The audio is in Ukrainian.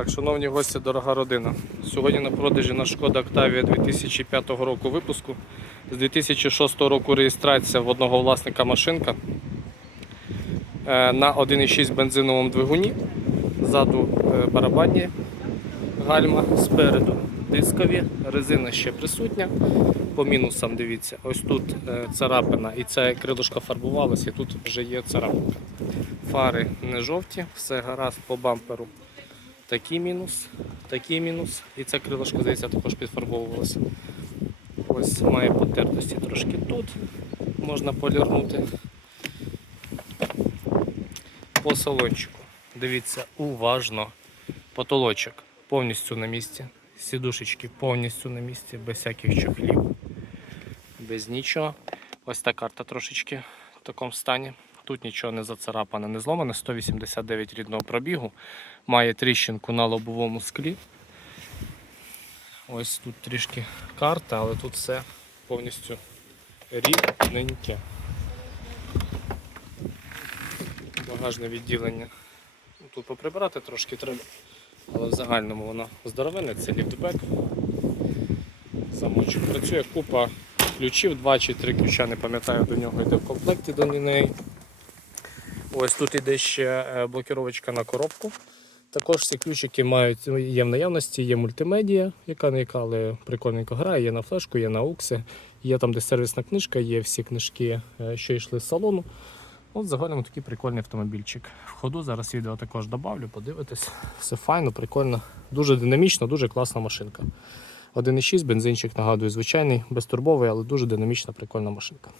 Так, шановні гості, дорога родина. Сьогодні на продажі на шкода Octavia 2005 року випуску. З 2006 року реєстрація в одного власника машинка Е, на 1,6 бензиновому двигуні. Ззаду е, барабанні гальма, спереду дискові, резина ще присутня. По мінусам дивіться, ось тут е, царапина і це крилишко фарбувалося, і тут вже є царапинка. Фари не жовті, все гаразд по бамперу. Такий мінус, такий мінус. І це крилишко, здається, також підфарбовувалося. Ось має потертості трошки тут. Можна полірнути. По салончику. Дивіться, уважно. Потолочок повністю на місці. Сідушечки повністю на місці, без всяких чохлів, без нічого. Ось та карта трошечки в такому стані. Тут нічого не зацарапане, не зломане. 189 рідного пробігу. Має тріщинку на лобовому склі. Ось тут трішки карта, але тут все повністю рівненьке. Багажне відділення. Ну, Тут поприбирати трошки треба, але в загальному воно здоровенне, це ліфтбек. Замочок працює купа ключів, два чи три ключа, не пам'ятаю, до нього йде в комплекті до неї. Ось тут іде ще е, блокіровочка на коробку. Також всі ключики мають, є в наявності, є мультимедія, яка не яка, але прикольненько грає, є на флешку, є на укси, є там, де сервісна книжка, є всі книжки, е, що йшли з салону. От загальному такий прикольний автомобільчик. В ходу зараз відео також добавлю, подивитись. Все файно, прикольно, дуже динамічно, дуже класна машинка. 1,6 бензинчик, нагадую, звичайний, безтурбовий, але дуже динамічна, прикольна машинка.